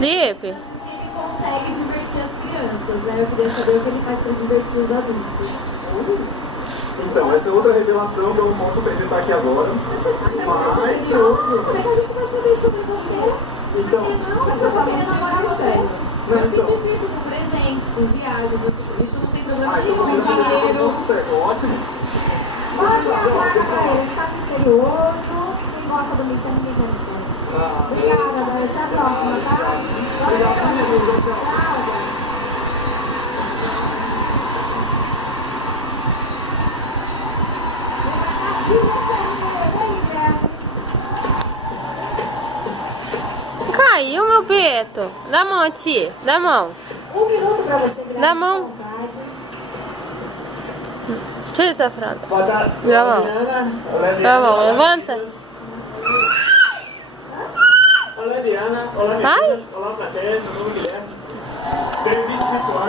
Lipe. Ele consegue divertir as crianças, né? Eu queria saber o que ele faz para divertir os adultos. Então, essa é outra revelação que eu não posso apresentar aqui agora. Mas... Como é que a gente vai saber sobre você? Então, Mas eu tô querendo namorar você. Não, Eu me então. divido com presentes, com viagens. Isso não tem problema então nenhum. você já tá Dinheiro. tudo certo, ótimo. Pode aguardar pra ele. Ele tá misterioso. Quem gosta do mistério, ninguém quer mistério. Obrigada, Dani. Até a próxima, tá? Tchau. Caiu, meu Beto. Dá a mão aqui. Dá a mão. 1 minuto pra você virar. Dá a mão. Tira essa fralda. Dá a mão. Dá a mão. Levanta. Olá, Eliana. Olá, Ai. meninas. Olá, plateia. Meu nome é Guilherme. Tenho 25 anos.